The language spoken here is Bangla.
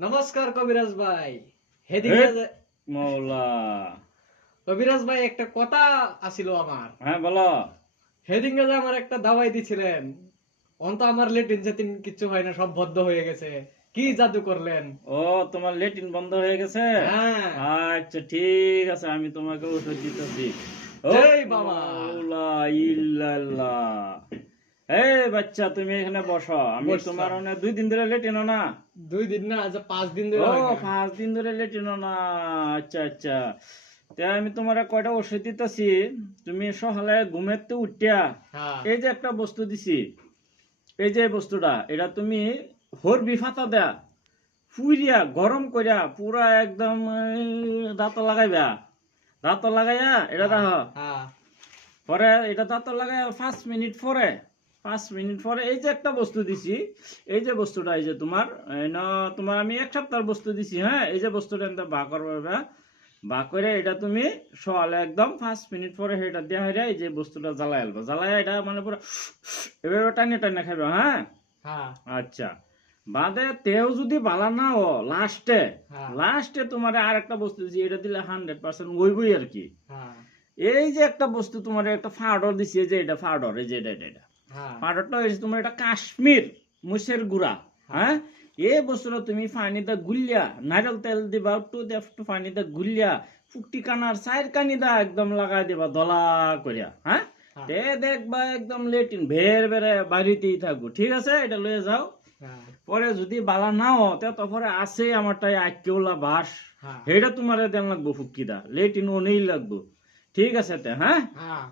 নমস্কার কবিরাজ ভাই। মৌলা। কবিরাজ ভাই একটা কথা আছিল আমার। হ্যাঁ বলো। হেদিনকে যে আমার একটা দাওয়াই দিছিলেন, অন্ত আমার লেটিন যেতিন কিছু হয় না, সব বদ্ধ হয়ে গেছে। কি জাদু করলেন? ও, তোমার লেট্রিন বন্ধ হয়ে গেছে? হ্যাঁ। আচ্ছা ঠিক আছে, আমি তোমাকে ওষুধ দিতেছি। ও এই বাবা। মৌলা ইল্লাল্লাহ। এই বাচ্চা, তুমি এখানে বসো। আমি বসলাম। তোমার 2 দিন ধরে লেটিনো না। 2 দিন না, আজ 5 দিন ধরে ও, হয় না। 5 দিন ধরে লেটিনো না। আচ্ছা আচ্ছা, তাই আমি তোমার কয়টা ওষুধ দিতেছি। তুমি সকালে ঘুমেতে উঠিয়া হ্যাঁ। এই যে একটা বস্তু দিছি, এই যে বস্তুটা, এটা তুমি হরবি ফাতা দেয়া ফুইরিয়া গরম করিয়া পুরা একদম দাঁত লাগাইবা। দাঁত লাগাইয়া এটা দেখ। হ্যাঁ। পরে এটা দাঁত লাগাইয়া 5 মিনিট পরে, 5 মিনিট পরে এই যে একটা বস্তু দিছি, এই যে বস্তুটা, এই যে তোমার তোমার আমি 1 সপ্তাহ বস্তু দিছি। হ্যাঁ, এই যে বস্তুটা এনতে বা করবা, বা করে এটা তুমি সকালে একদম 5 মিনিট পরে এটা দেওয়া হয়, এই যে বস্তুটা জ্বালাই আলবা, জ্বালাই এটা মানে পুরো এভাবে টানে টানে খাইবা। হ্যাঁ। হ্যাঁ। আচ্ছা, বাদে তেও যদি বালা না ও লাস্টে, হ্যাঁ। লাস্টে তোমার আর একটা বস্তু দিছি, এটা দিলে 100% ওইবই আর কি। হ্যাঁ। এই যে একটা বস্তু তোমার একটা ফাউডার দিছি, এই যে এটা ফাউডার, এই যে এটা হ্যাঁ। ফাউডারটা হয়েছে তোমার এটা কাশ্মীর মুসের গুঁড়া। হ্যাঁ, এই বস্তুটা তুমি পানিতে গুলিয়া, নারকেল তেল দিবা একটু পানিতে গুলিয়া ফুটি কানার 4 কানি দা একদম লাগাই দিবা দলা করিয়া। হ্যাঁ, তে দেখবা একদম লেটিন ভের বেড়ে বাড়িতেই থাকবো। ঠিক আছে, এটা লয়ে যাও। হ্যাঁ। পরে যদি বালা না হতে তারপরে আছে আমারটাই আইকেওলা বাস, হ্যাঁ। এটা তোমার দেন লাগবো ফুকিদা লেটিন ও নেই লাগবো। ঠিক আছে তে। হ্যাঁ। হ্যাঁ।